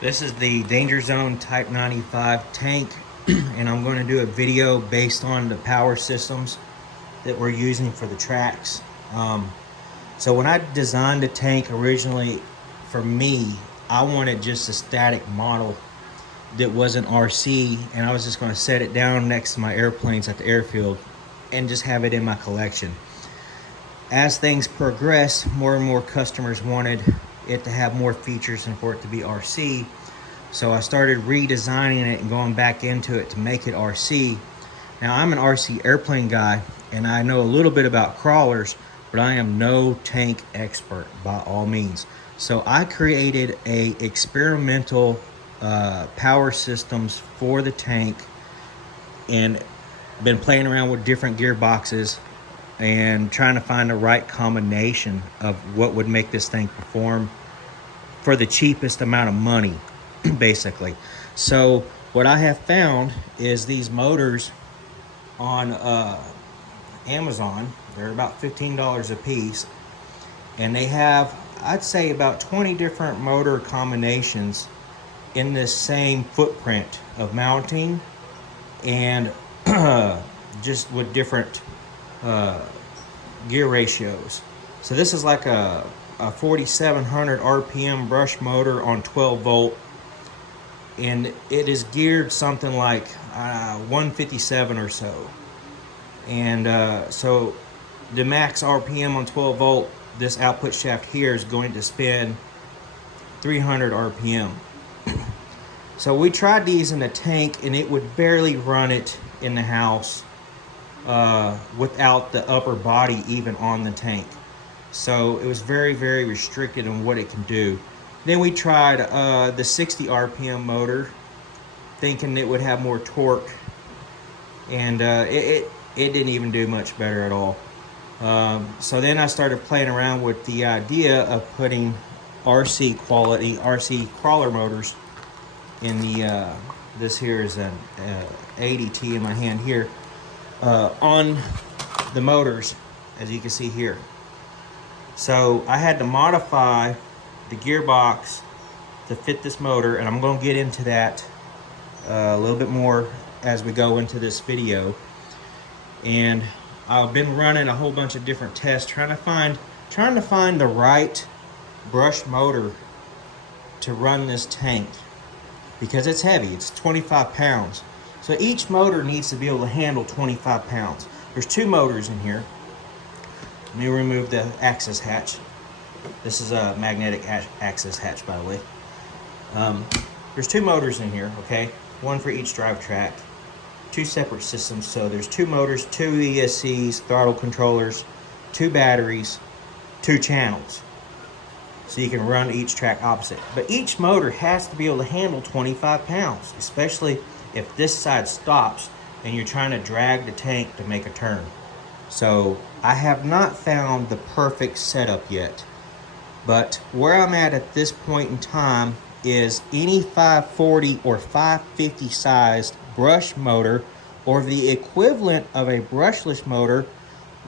This is the Danger Zone Type 95 tank, and I'm going to do a video based on the power systems that we're using for the tracks. So when I designed the tank originally, for me, I wanted just a static model that wasn't RC, and I was just going to set it down next to my airplanes at the airfield and just have it in my collection. As things progressed, more and more customers wanted it to have more features and for it to be RC. So I started redesigning it and going back into it to make it RC. Now I'm an RC airplane guy and I know a little bit about crawlers, but I am no tank expert by all means. So I created a experimental power systems for the tank and been playing around with different gearboxes and trying to find the right combination of what would make this thing perform for the cheapest amount of money, basically. So what I have found is these motors on Amazon. They're about $15 a piece, and they have, I'd say, about 20 different motor combinations in this same footprint of mounting, and just with different gear ratios. So this is like a 4700 RPM brush motor on 12 volt, and it is geared something like 157 or so. And so the max RPM on 12 volt, this output shaft here is going to spin 300 RPM. So we tried these in the tank and it would barely run it in the house without the upper body even on the tank. So it was very, very restricted in what it can do. Then we tried the 60 RPM motor, thinking it would have more torque, and it didn't even do much better at all. So then I started playing around with the idea of putting RC quality, RC crawler motors in the, this here is an ADT in my hand here, on the motors, as you can see here. So I had to modify the gearbox to fit this motor, and I'm going to get into that a little bit more as we go into this video. And I've been running a whole bunch of different tests trying to find the right brush motor to run this tank, because it's heavy. It's 25 pounds. So each motor needs to be able to handle 25 pounds. There's two motors in here. Let me remove the access hatch. This is a magnetic access hatch, by the way. There's two motors in here, okay? One for each drive track. Two separate systems. So there's two motors, two ESCs, throttle controllers, two batteries, two channels. So you can run each track opposite. But each motor has to be able to handle 25 pounds, especially if this side stops and you're trying to drag the tank to make a turn. So I have not found the perfect setup yet. But where I'm at this point in time is any 540 or 550 sized brush motor, or the equivalent of a brushless motor,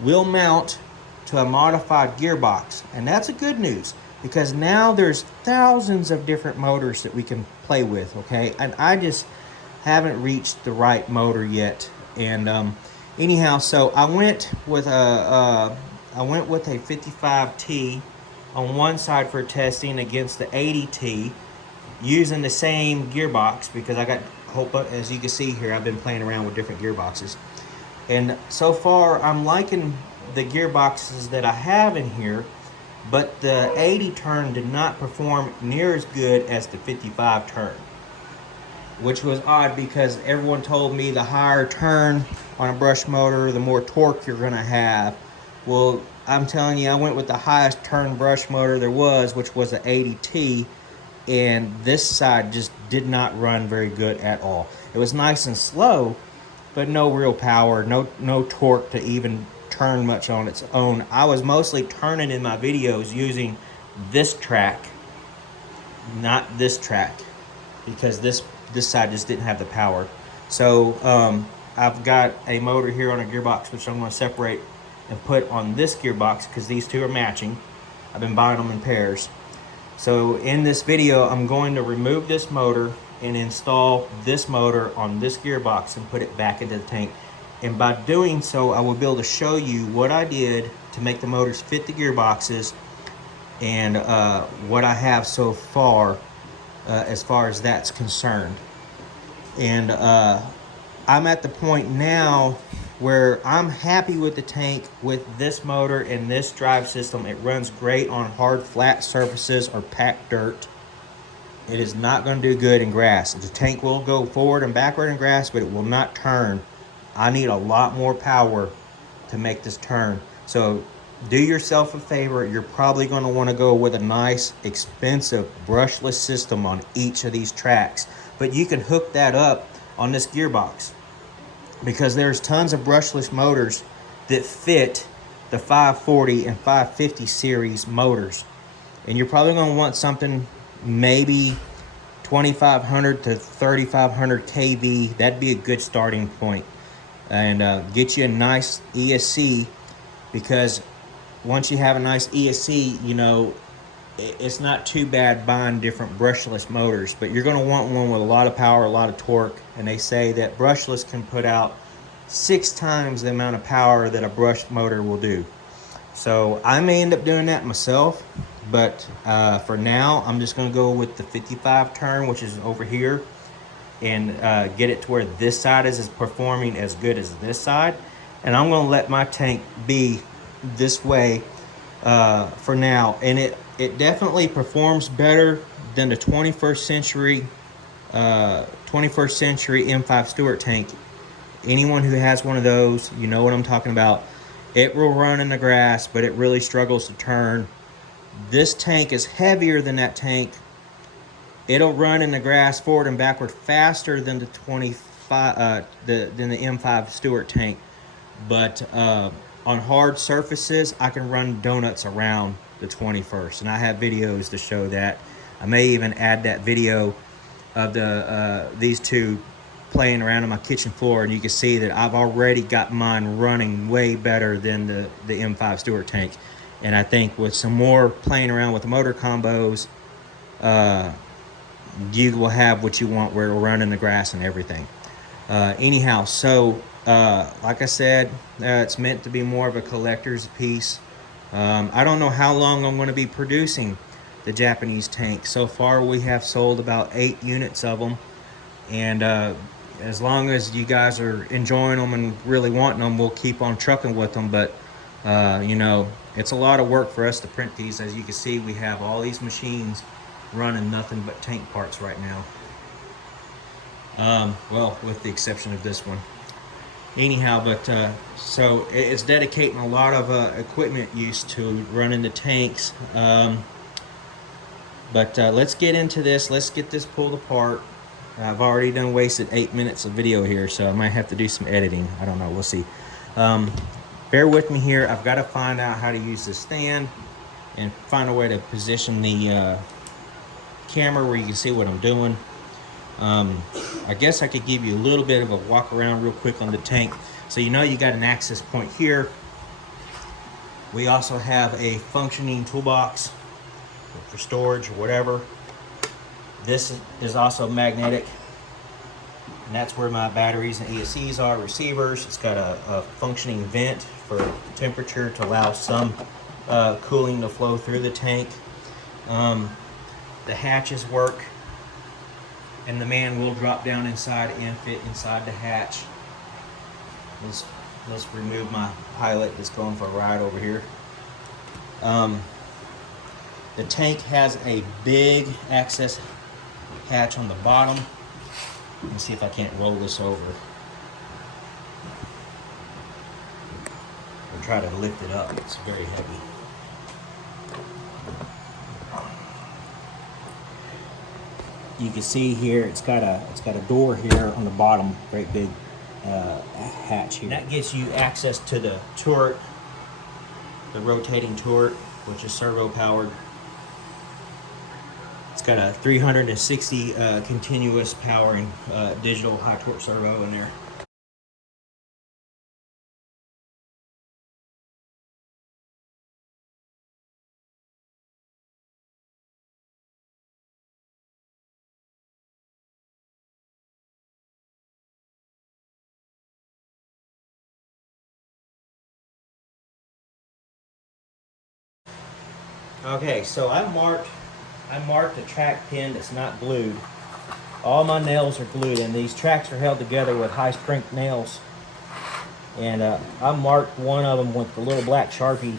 will mount to a modified gearbox. And that's a good news, because now there's thousands of different motors that we can play with, okay? And I just haven't reached the right motor yet. And anyhow, so I went with a 55T on one side for testing against the 80T, using the same gearbox, because I got, as you can see here, I've been playing around with different gearboxes. And so far, I'm liking the gearboxes that I have in here, but the 80 turn did not perform near as good as the 55 turn, which was odd, because everyone told me the higher turn on a brush motor, the more torque you're gonna have. Well, I'm telling you, I went with the highest turn brush motor there was, which was an 80T, and this side just did not run very good at all. It was nice and slow, but no real power, no torque to even turn much on its own. I was mostly turning in my videos using this track, not this track, because this side just didn't have the power. So I've got a motor here on a gearbox, which I'm going to separate and put on this gearbox, because these two are matching. I've been buying them in pairs. So in this video, I'm going to remove this motor and install this motor on this gearbox and put it back into the tank. And by doing so, I will be able to show you what I did to make the motors fit the gearboxes and what I have so far as that's concerned. And I'm at the point now where I'm happy with the tank with this motor and this drive system. It runs great on hard flat surfaces or packed dirt. It is not going to do good in grass. The tank will go forward and backward in grass, but it will not turn. I need a lot more power to make this turn. So do yourself a favor. You're probably going to want to go with a nice, expensive brushless system on each of these tracks. But you can hook that up on this gearbox, because there's tons of brushless motors that fit the 540 and 550 series motors. And you're probably going to want something maybe 2500 to 3500 kV. That'd be a good starting point. And get you a nice ESC, because once you have a nice ESC, you know, it's not too bad buying different brushless motors, but you're going to want one with a lot of power, a lot of torque. And they say that brushless can put out 6 times the amount of power that a brush motor will do. So I may end up doing that myself, but for now, I'm just going to go with the 55 turn, which is over here, and get it to where this side is performing as good as this side. And I'm going to let my tank be this way for now. And it definitely performs better than the 21st century M5 Stuart tank. Anyone who has one of those, you know what I'm talking about. It will run in the grass, but it really struggles to turn. This tank is heavier than that tank. It'll run in the grass forward and backward faster than the M5 Stuart tank. But on hard surfaces, I can run donuts around the 21st, and I have videos to show that. I may even add that video of these two playing around on my kitchen floor, and you can see that I've already got mine running way better than the M5 Stuart tank. And I think with some more playing around with the motor combos, you will have what you want, where it'll run in the grass and everything. Anyhow, so like I said, it's meant to be more of a collector's piece. I don't know how long I'm going to be producing the Japanese tank. So far we have sold about 8 units of them, and as long as you guys are enjoying them and really wanting them, we'll keep on trucking with them. But you know, it's a lot of work for us to print these. As you can see, we have all these machines running nothing but tank parts right now. Well, with the exception of this one. Anyhow, but so it's dedicating a lot of equipment use to running the tanks. But let's get into this. Let's get this pulled apart. I've already wasted 8 minutes of video here, so I might have to do some editing. I don't know. We'll see. Bear with me here. I've got to find out how to use this stand and find a way to position the camera where you can see what I'm doing. I guess I could give you a little bit of a walk around real quick on the tank. So you know you got an access point here. We also have a functioning toolbox for storage or whatever. This is also magnetic, and that's where my batteries and ESCs are, receivers. It's got a functioning vent for temperature to allow some cooling to flow through the tank. The hatches work, and the man will drop down inside and fit inside the hatch. Let's remove my pilot that's going for a ride over here. The tank has a big access hatch on the bottom. Let me see if I can't roll this over. I'll try to lift it up. It's very heavy. You can see here it's got a door here on the bottom, great big hatch here. That gives you access to the turret, the rotating turret, which is servo powered. It's got a 360 continuous powering digital high torque servo in there. Okay, so I marked a track pin that's not glued. All my nails are glued, and these tracks are held together with high strength nails. And I marked one of them with the little black Sharpie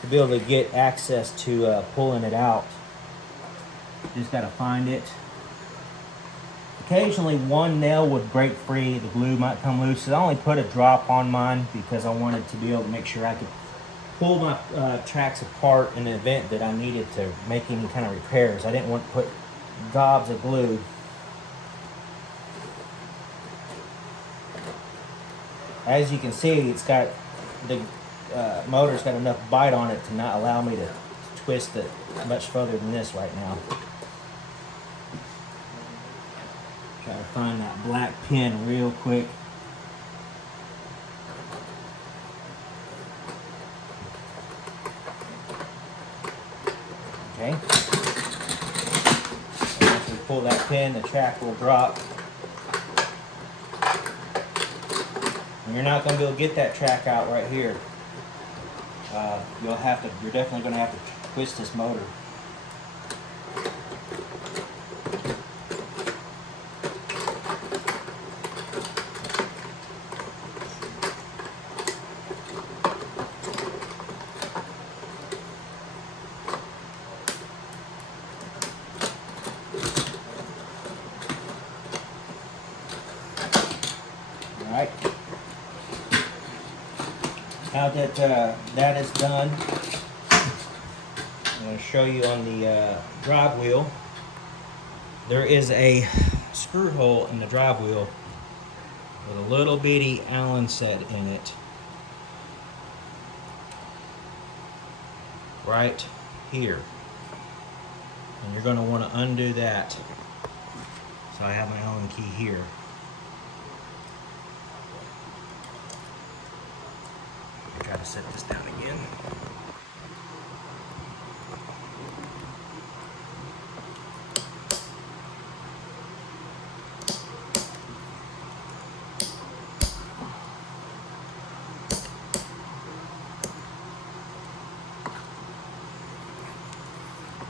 to be able to get access to pulling it out. Just gotta find it. Occasionally one nail would break free, the glue might come loose. So I only put a drop on mine because I wanted to be able to make sure I could pull my tracks apart in the event that I needed to make any kind of repairs. I didn't want to put gobs of glue. As you can see, it's got the motor's got enough bite on it to not allow me to twist it much further than this right now. Try to find that black pin real quick. Okay. And once we pull that pin, the track will drop. And you're not going to be able to get that track out right here. You're definitely going to have to twist this motor. All right. Now that that is done, I'm going to show you on the drive wheel. There is a screw hole in the drive wheel with a little bitty Allen set in it. Right here. And you're going to want to undo that. So I have my Allen key here. I gotta set this down again.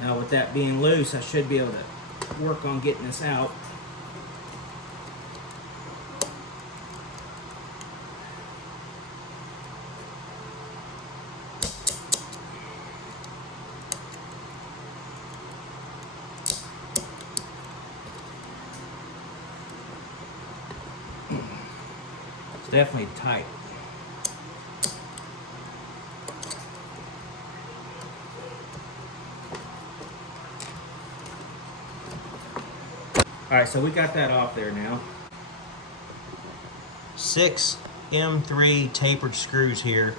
Now with that being loose, I should be able to work on getting this out. It's definitely tight. All right, so we got that off there now. 6 M3 tapered screws here.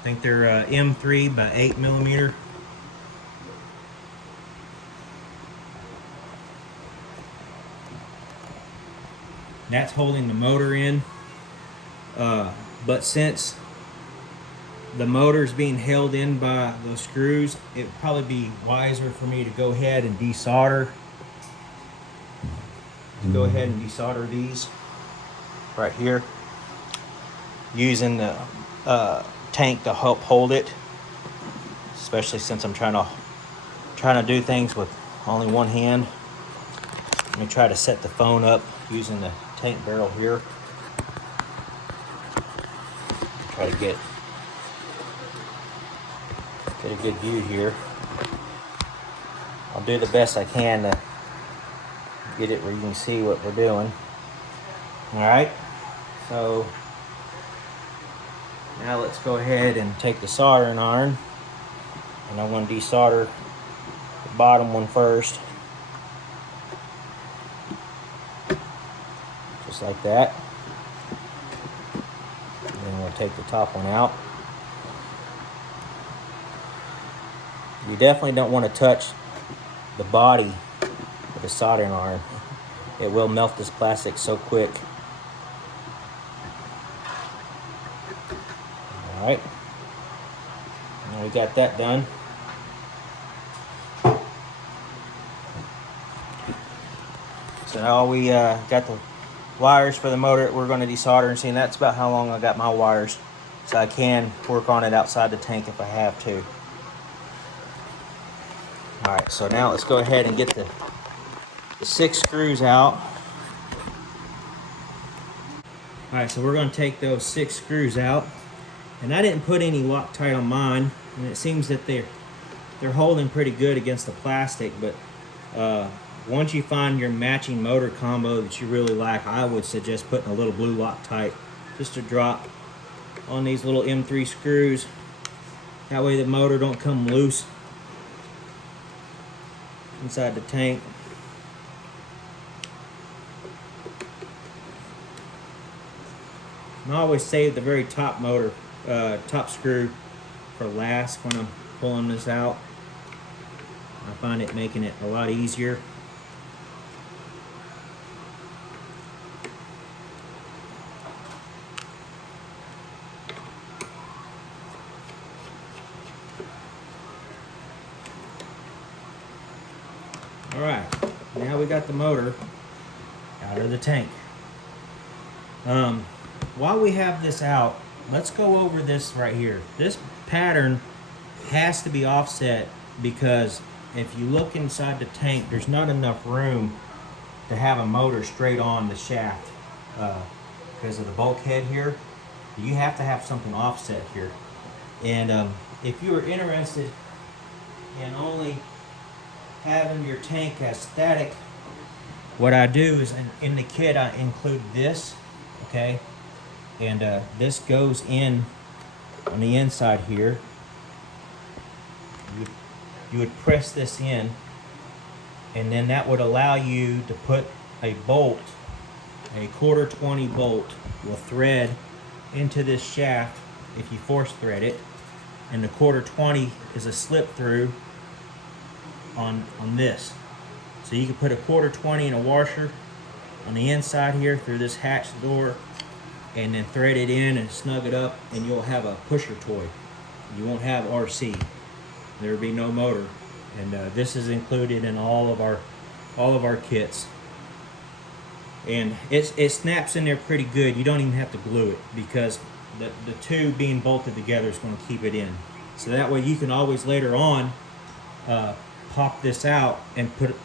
I think they're M3 by 8 millimeter. That's holding the motor in. But since the motor's being held in by those screws, it'd probably be wiser for me to go ahead and desolder. These right here, using the tank to help hold it, especially since I'm trying to do things with only one hand. Let me try to set the phone up using the tank barrel here. Try to get a good view here. I'll do the best I can to get it where you can see what we're doing. All right, so now let's go ahead and take the soldering iron, and I want to desolder the bottom one first, just like that. And then we'll take the top one out. You definitely don't want to touch the body with a soldering iron. It will melt this plastic so quick. All right, now we got that done. So now we got the wires for the motor we're going to desolder, and see, and that's about how long I got my wires, so I can work on it outside the tank if I have to. All right, so now let's go ahead and get the 6 screws out. All right, so we're going to take those 6 screws out, and I didn't put any Loctite on mine, and it seems that they're holding pretty good against the plastic. But once you find your matching motor combo that you really like, I would suggest putting a little blue Loctite just to drop on these little M3 screws. That way the motor don't come loose inside the tank. And I always save the very top motor, top screw for last when I'm pulling this out. I find it making it a lot easier. All right, now we got the motor out of the tank. While we have this out, let's go over this right here. This pattern has to be offset because if you look inside the tank, there's not enough room to have a motor straight on the shaft because of the bulkhead here. You have to have something offset here. And if you are interested in only having your tank as static, what I do is in the kit I include this, okay? And this goes in on the inside here. You would press this in, and then that would allow you to put a bolt, a 1/4-20 bolt, will thread into this shaft if you force thread it, and the 1/4-20 is a slip through on this. So you can put a 1/4-20 in a washer on the inside here through this hatch door, and then thread it in and snug it up, and you'll have a pusher toy. You won't have RC. There will be no motor, and this is included in all of our kits. And it snaps in there pretty good. You don't even have to glue it because the two being bolted together is going to keep it in. So that way you can always later on pop this out and put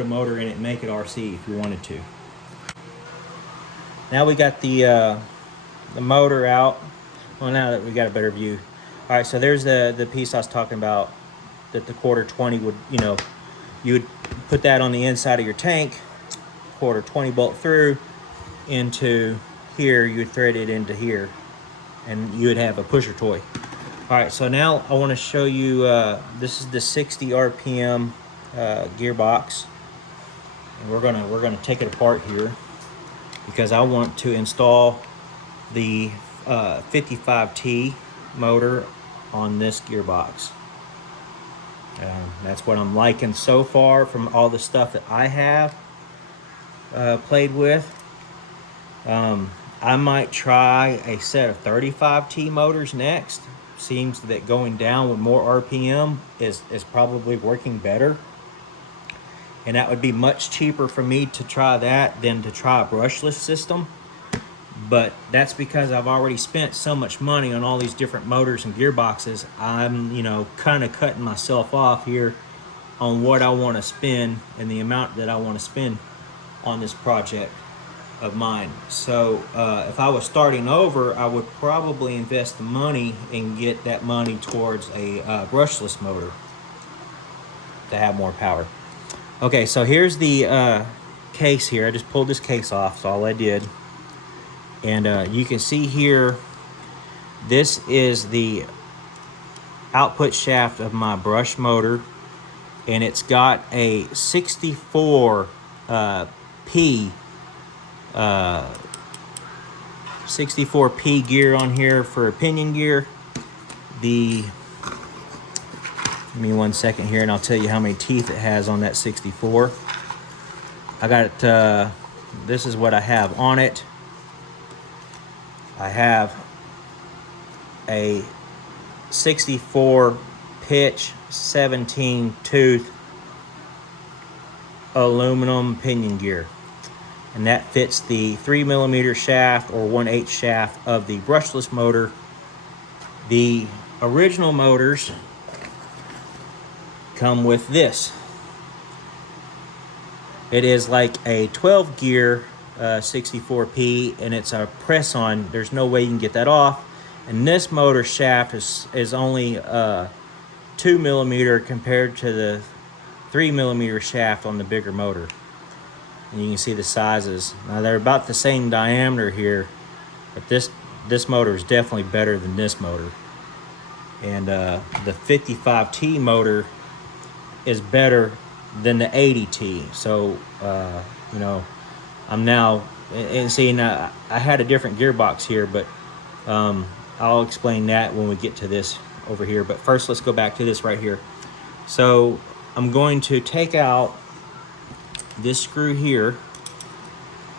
a motor in it and make it RC if you wanted to. Now we got the motor out. Well, now that we got a better view. All right, so there's the piece I was talking about that the 1/4-20 would, you would put that on the inside of your tank, 1/4-20 bolt through into here, you would thread it into here, and you would have a pusher toy. All right, so now I want to show you, this is the 60 RPM gearbox, and we're gonna take it apart here because I want to install the 55T motor on this gearbox. That's what I'm liking so far from all the stuff that I have played with. I might try a set of 35T motors next. Seems that going down with more RPM is probably working better. And that would be much cheaper for me to try that than to try a brushless system. But that's because I've already spent so much money on all these different motors and gearboxes. I'm, kind of cutting myself off here on what I want to spend and the amount that I want to spend on this project of mine. So if I was starting over, I would probably invest the money and get that money towards a brushless motor to have more power. Okay, so here's the case here. I just pulled this case off, so all I did. And you can see here, this is the output shaft of my brush motor, and it's got a 64 P gear on here for a pinion gear. Give me 1 second here and I'll tell you how many teeth it has on that 64. I got it, this is what I have on it. I have a 64 pitch 17 tooth aluminum pinion gear, and that fits the 3mm shaft or 1/8 shaft of the brushless motor. The original motors come with this. It is like a 12 gear 64P, and it's a press on. There's no way you can get that off. And this motor shaft is only 2mm compared to the 3mm shaft on the bigger motor. And you can see the sizes. Now they're about the same diameter here, but this motor is definitely better than this motor. And the 55T motor is better than the 80T. So you know, I'm now, and seeing I had a different gearbox here, but I'll explain that when we get to this over here. But first, let's go back to this right here. So I'm going to take out this screw here,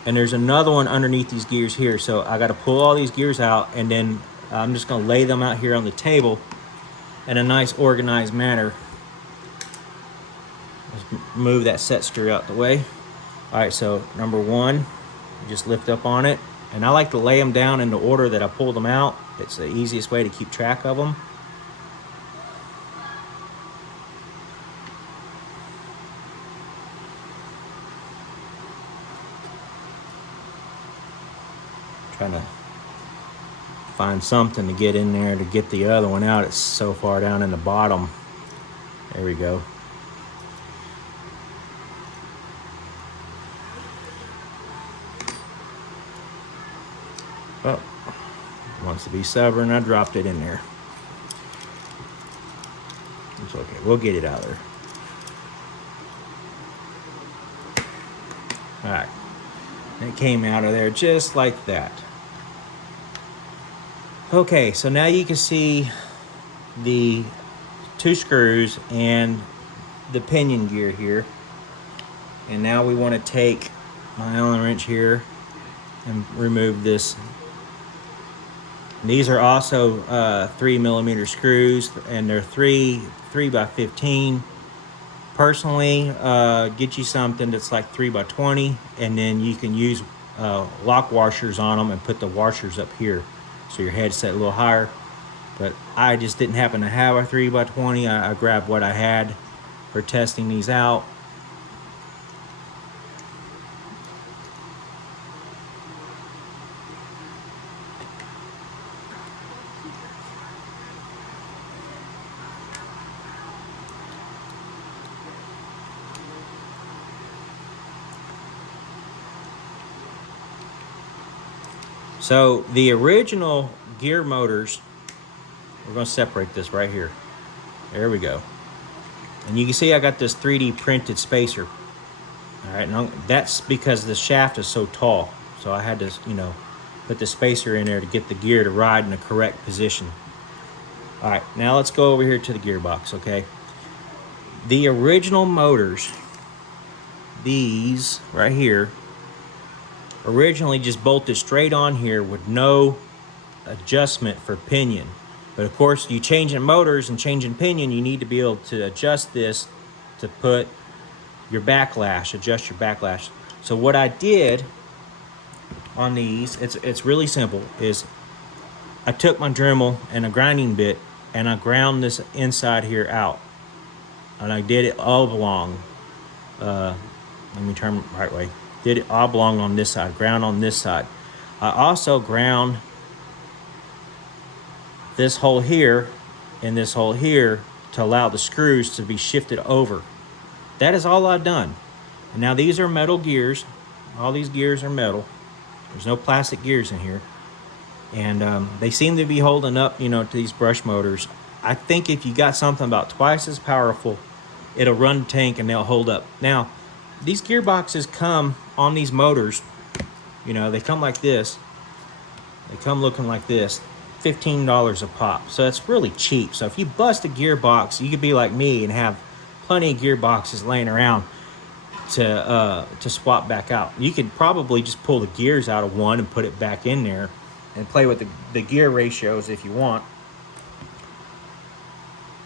and there's another one underneath these gears here. So I got to pull all these gears out, and then I'm just going to lay them out here on the table in a nice organized manner. Let's move that set screw out the way. All right, so number one, you just lift up on it. And I like to lay them down in the order that I pulled them out. It's the easiest way to keep track of them. Trying to find something to get in there to get the other one out. It's so far down in the bottom. There we go. Oh, wants to be stubborn. I dropped it in there. It's okay. We'll get it out there. All right. And it came out of there just like that. Okay, so now you can see the two screws and the pinion gear here. And now we want to take my Allen wrench here and remove this. These are also 3mm screws, and they're 3x15. Personally, get you something that's like 3x20, and then you can use lock washers on them and put the washers up here, so your head's set a little higher. But I just didn't happen to have a 3x20. I grabbed what I had for testing these out. So the original gear motors, we're going to separate this right here. There we go. And you can see I got this 3D printed spacer. All right, now that's because the shaft is so tall. So I had to, you know, put the spacer in there to get the gear to ride in the correct position. All right, now let's go over here to the gearbox, okay? The original motors, these right here, originally just bolted straight on here with no adjustment for pinion. But of course, you changing motors and changing pinion, you need to be able to adjust this to put your backlash, adjust your backlash. So what I did on these, it's really simple, is I took my Dremel and a grinding bit and I ground this inside here out. And I did it oblong. Let me turn the right way. Did it oblong on this side, ground on this side. I also ground this hole here and this hole here to allow the screws to be shifted over. That is all I've done. And now these are metal gears. All these gears are metal. There's no plastic gears in here. And they seem to be holding up, you know, to these brush motors. I think if you got something about twice as powerful, it'll run the tank and they'll hold up. Now, these gearboxes come on these motors, you know, they come like this. They come looking like this, $15 a pop. So it's really cheap. So if you bust a gearbox, you could be like me and have plenty of gearboxes laying around to swap back out. You could probably just pull the gears out of one and put it back in there and play with the gear ratios if you want.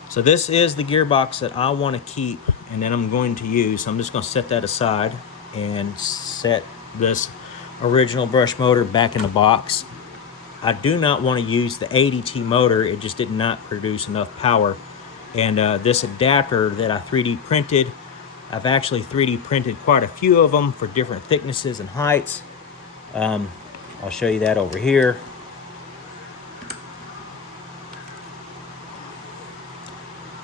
So this is the gearbox that I want to keep and then I'm going to use. So I'm just going to set that aside and set this original brush motor back in the box. I do not want to use the 80T motor. It just did not produce enough power And this adapter that I 3D printed, I've actually 3D printed quite a few of them for different thicknesses and heights. I'll show you that over here.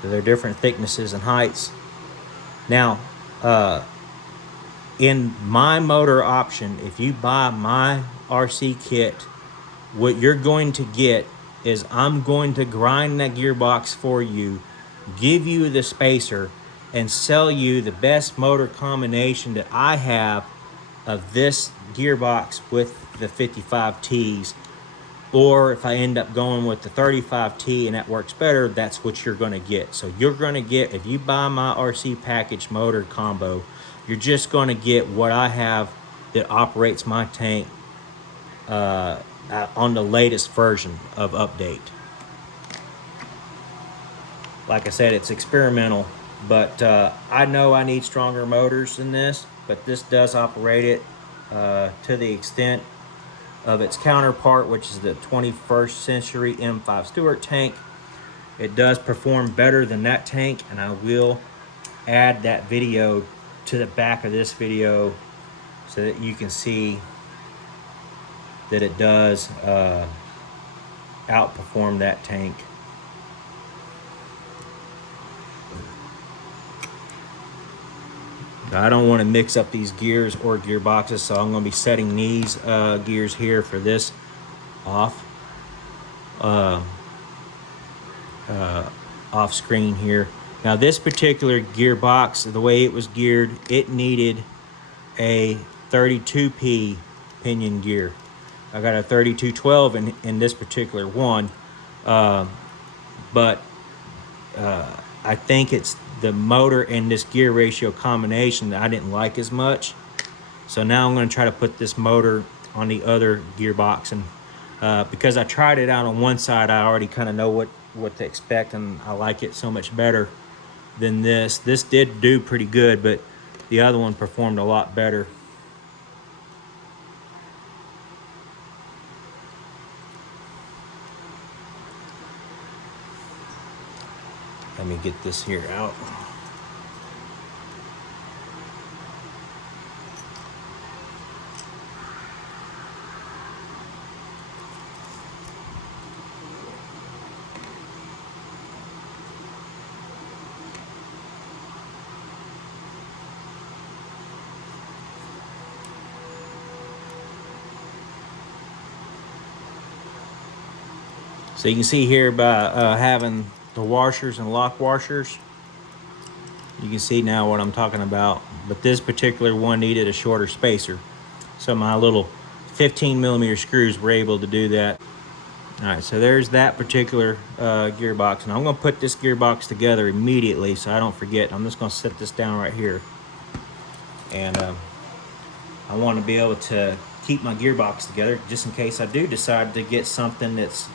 They're different thicknesses and heights. Now, in my motor option, if you buy my RC kit, what you're going to get is I'm going to grind that gearbox for you, give you the spacer, and sell you the best motor combination that I have of this gearbox with the 55Ts. Or if I end up going with the 35T and that works better, that's what you're gonna get. So you're gonna get, if you buy my RC package motor combo, you're just gonna get what I have that operates my tank on the latest version of update. Like I said, it's experimental, but I know I need stronger motors than this, but this does operate it to the extent of its counterpart, which is the 21st century M5 Stuart tank. It does perform better than that tank, and I will add that video to the back of this video so that you can see that it does outperform that tank. I don't want to mix up these gears or gearboxes, so I'm going to be setting these gears here for this off screen here. Now this particular gearbox, the way it was geared, it needed a 32P pinion gear. I got a 3212 in this particular one, but I think it's the motor and this gear ratio combination that I didn't like as much. So now I'm going to try to put this motor on the other gearbox, and because I tried it out on one side, I already kind of know what to expect, and I like it so much better than this. This did do pretty good, but the other one performed a lot better. Let me get this here out. So you can see here by having the washers and lock washers, you can see now what I'm talking about. But this particular one needed a shorter spacer, so my little 15mm screws were able to do that. All right, so there's that particular gearbox, and I'm going to put this gearbox together immediately so I don't forget. I'm just going to set this down right here, and I want to be able to keep my gearbox together just in case I do decide to get something that's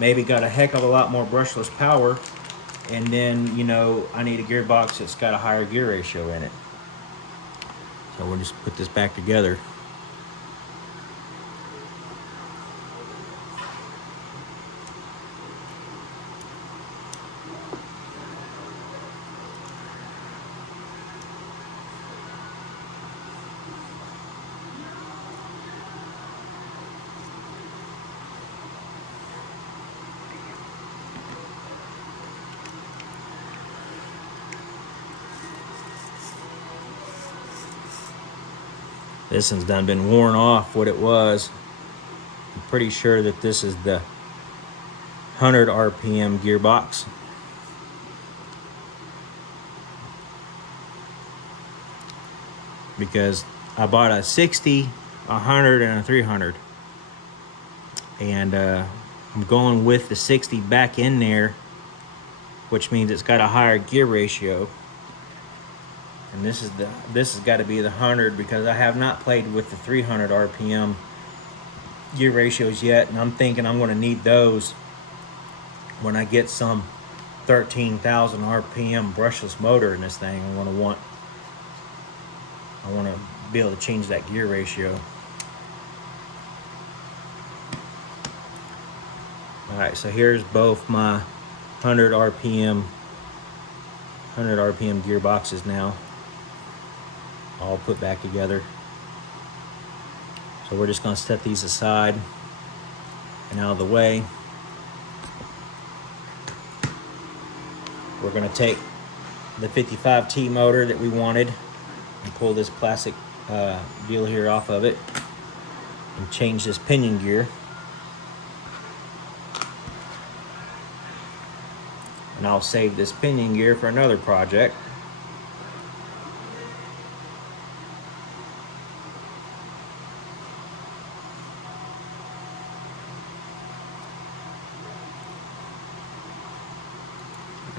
maybe got a heck of a lot more brushless power, and then, you know, I need a gearbox that's got a higher gear ratio in it. So we'll just put this back together. This one's done been worn off what it was. I'm pretty sure that this is the 100 RPM gearbox. Because I bought a 60, 100, and a 300. And I'm going with the 60 back in there, which means it's got a higher gear ratio. And this has got to be the 100, because I have not played with the 300 RPM gear ratios yet, and I'm thinking I'm going to need those when I get some 13,000 RPM brushless motor in this thing. I want to be able to change that gear ratio. All right, so here's both my 100 RPM 100 RPM gearboxes now, all put back together. So we're just going to set these aside and out of the way. We're going to take the 55T motor that we wanted and pull this plastic deal here off of it and change this pinion gear. And I'll save this pinion gear for another project.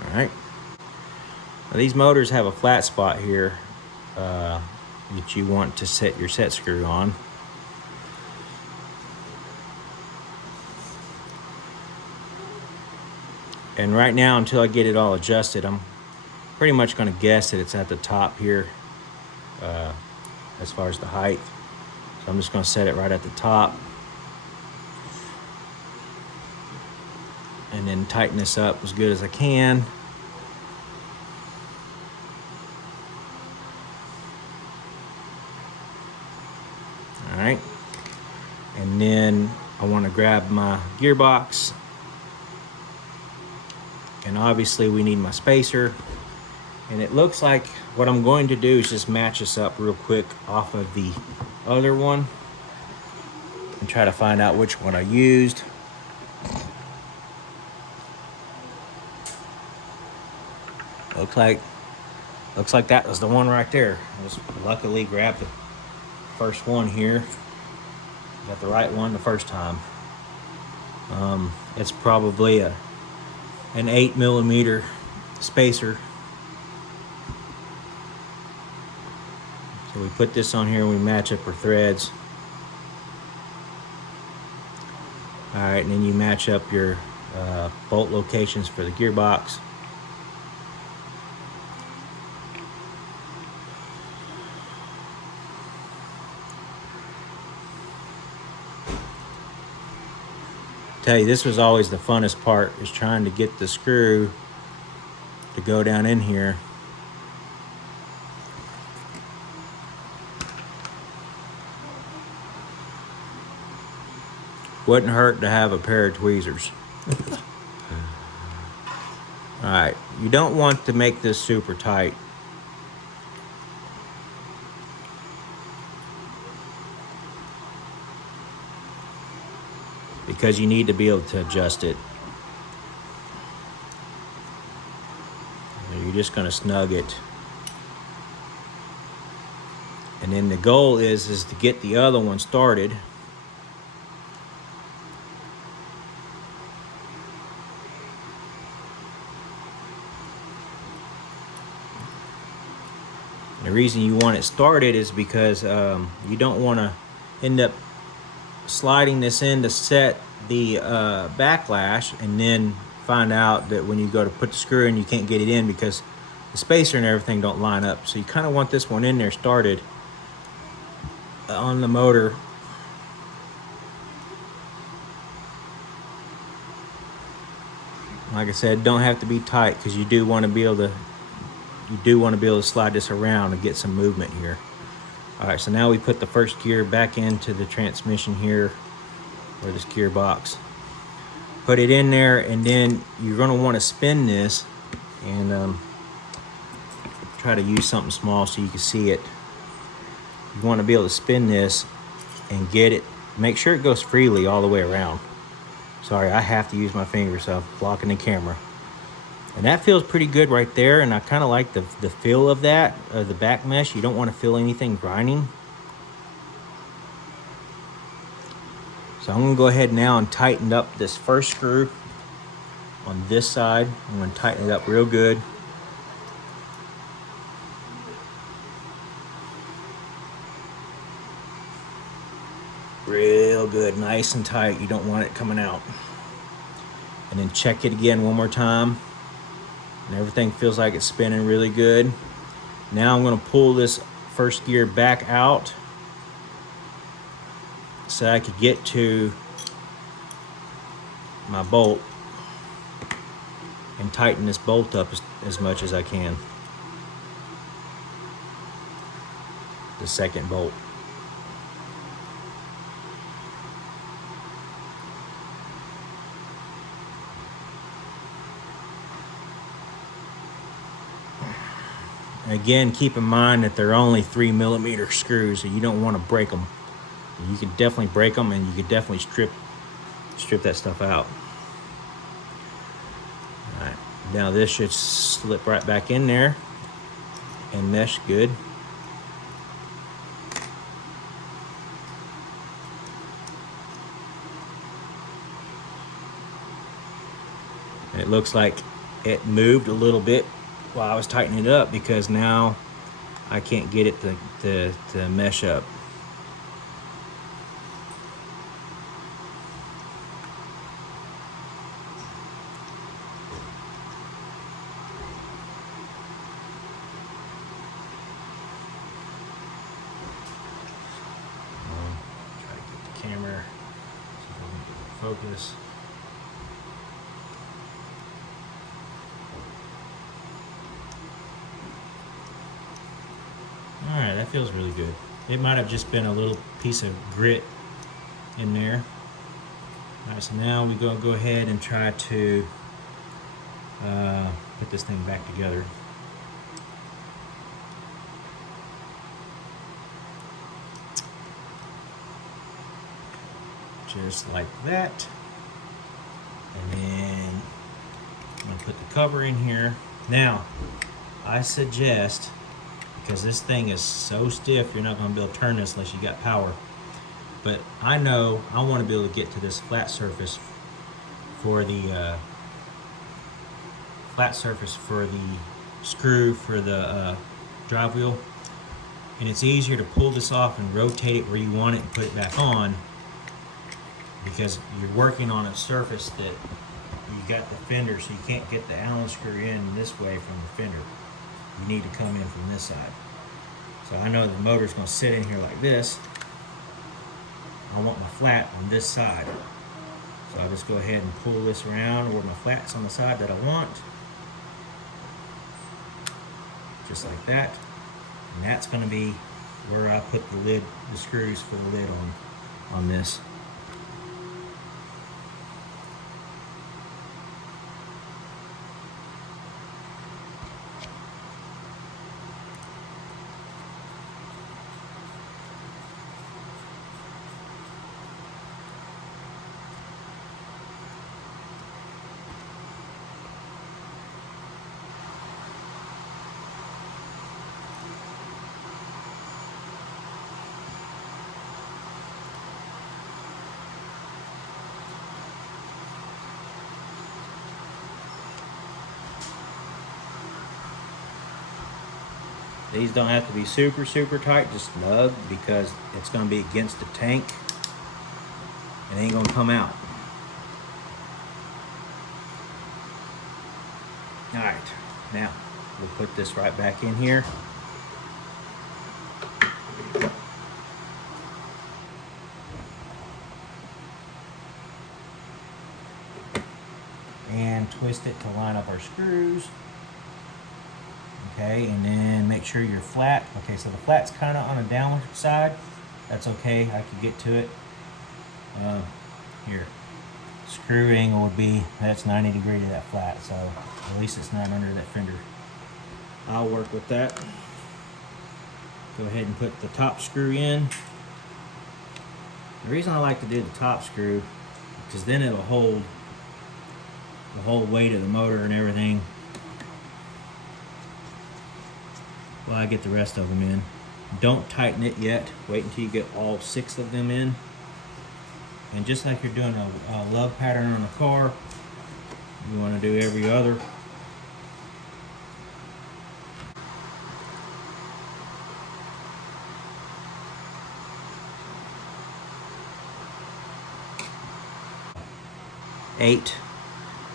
All right. Now these motors have a flat spot here that you want to set your set screw on. And right now, until I get it all adjusted, I'm pretty much going to guess that it's at the top here as far as the height. So I'm just going to set it right at the top. And then tighten this up as good as I can. All right. And then I want to grab my gearbox. And obviously we need my spacer. And it looks like what I'm going to do is just match this up real quick off of the other one and try to find out which one I used. Looks like that was the one right there. I just luckily grabbed the first one here. Got the right one the first time. It's probably an 8mm spacer. So we put this on here and we match up our threads. All right, and then you match up your bolt locations for the gearbox. Tell you, this was always the funnest part, is trying to get the screw to go down in here. Wouldn't hurt to have a pair of tweezers. All right, you don't want to make this super tight. Because you need to be able to adjust it. You're just going to snug it. And then the goal is to get the other one started. The reason you want it started is because you don't want to end up sliding this in to set the backlash and then find out that when you go to put the screw in, you can't get it in because the spacer and everything don't line up. So you kind of want this one in there started on the motor. Like I said, don't have to be tight because you do want to be able to slide this around and get some movement here. All right, so now we put the first gear back into the transmission here, or this gearbox. Put it in there, and then you're going to want to spin this and try to use something small so you can see it. You want to be able to spin this and get it. Make sure it goes freely all the way around. Sorry, I have to use my fingers, so I'm blocking the camera. And that feels pretty good right there, and I kind of like the feel of that, the back mesh. You don't want to feel anything grinding. So I'm going to go ahead now and tighten up this first screw on this side. I'm going to tighten it up real good. Real good, nice and tight. You don't want it coming out. And then check it again one more time. And everything feels like it's spinning really good. Now I'm going to pull this first gear back out so I could get to my bolt. and tighten this bolt up as much as I can. The second bolt. Again, keep in mind that they're only 3mm screws, so you don't want to break them. You could definitely break them, and you could definitely strip that stuff out. All right, now this should slip right back in there and mesh good. And it looks like it moved a little bit while I was tightening it up, because now I can't get it to mesh up. Try to get the camera so it doesn't get focus. All right, that feels really good. It might have just been a little piece of grit in there. All right, so now we're gonna go ahead and try to put this thing back together. Just like that. And then I'm gonna put the cover in here. Now, I suggest, because this thing is so stiff, you're not going to be able to turn this unless you got power. But I know I want to be able to get to this flat surface for the screw for the drive wheel, and it's easier to pull this off and rotate it where you want it and put it back on, because you're working on a surface that you got the fender, so you can't get the Allen screw in this way from the fender. You need to come in from this side. So I know the motor's going to sit in here like this. I want my flat on this side. So I'll just go ahead and pull this around where my flat's on the side that I want. Just like that. And that's going to be where I put the screws for the lid on this. These don't have to be super, super tight, just snug, because it's going to be against the tank. It ain't going to come out. All right, now we'll put this right back in here. And twist it to line up our screws. Okay, and then make sure you're flat. Okay, so the flat's kind of on a downward side. That's okay, I can get to it. Here, screw angle would be, that's 90 degrees to that flat, so at least it's not under that fender. I'll work with that. Go ahead and put the top screw in. The reason I like to do the top screw, because then it'll hold the whole weight of the motor and everything. Well, I get the rest of them in. Don't tighten it yet. Wait until you get all 6 of them in. And just like you're doing a love pattern on a car, you want to do every other. Eight.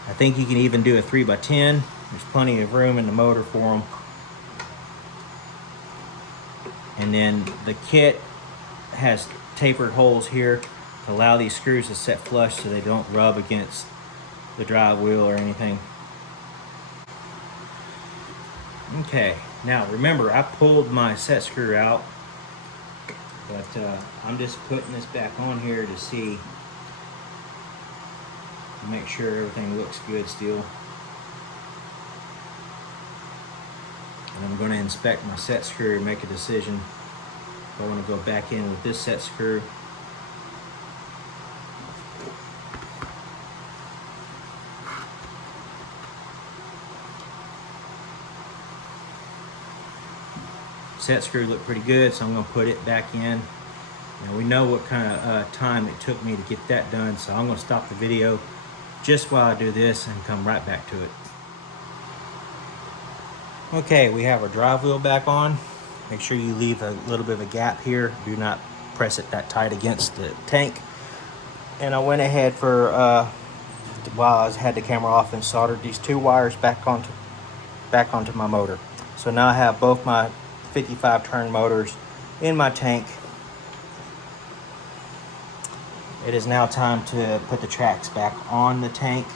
I think you can even do a 3x10. There's plenty of room in the motor for them. And then the kit has tapered holes here to allow these screws to set flush so they don't rub against the drive wheel or anything. Okay, now remember I pulled my set screw out, but I'm just putting this back on here to see, to make sure everything looks good still. And I'm going to inspect my set screw and make a decision if I want to go back in with this set screw. Set screw looked pretty good, so I'm going to put it back in. Now we know what kind of time it took me to get that done, so I'm going to stop the video just while I do this and come right back to it. Okay, we have our drive wheel back on. Make sure you leave a little bit of a gap here. Do not press it that tight against the tank. And I went ahead for, while I had the camera off, and soldered these two wires back onto my motor. So now I have both my 55 turn motors in my tank. It is now time to put the tracks back on the tank.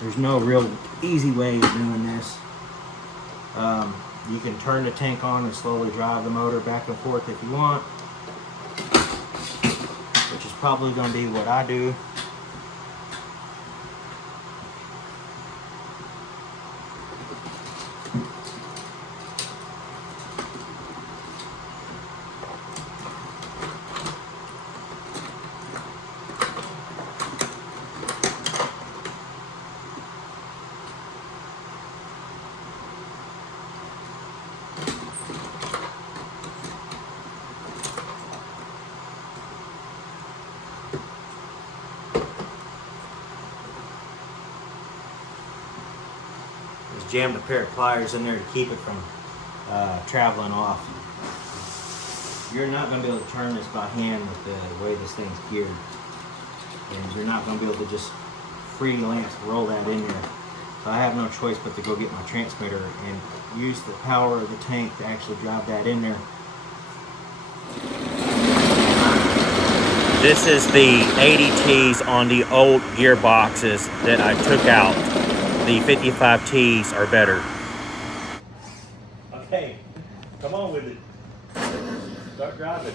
There's no real easy way of doing this. You can turn the tank on and slowly drive the motor back and forth if you want, which is probably going to be what I do. Jammed a pair of pliers in there to keep it from traveling off. You're not going to be able to turn this by hand with the way this thing's geared, and you're not going to be able to just freelance roll that in there. So I have no choice but to go get my transmitter and use the power of the tank to actually drive that in there. This is the 80Ts on the old gearboxes that I took out. The 55Ts are better. Okay, come on with it. Start driving.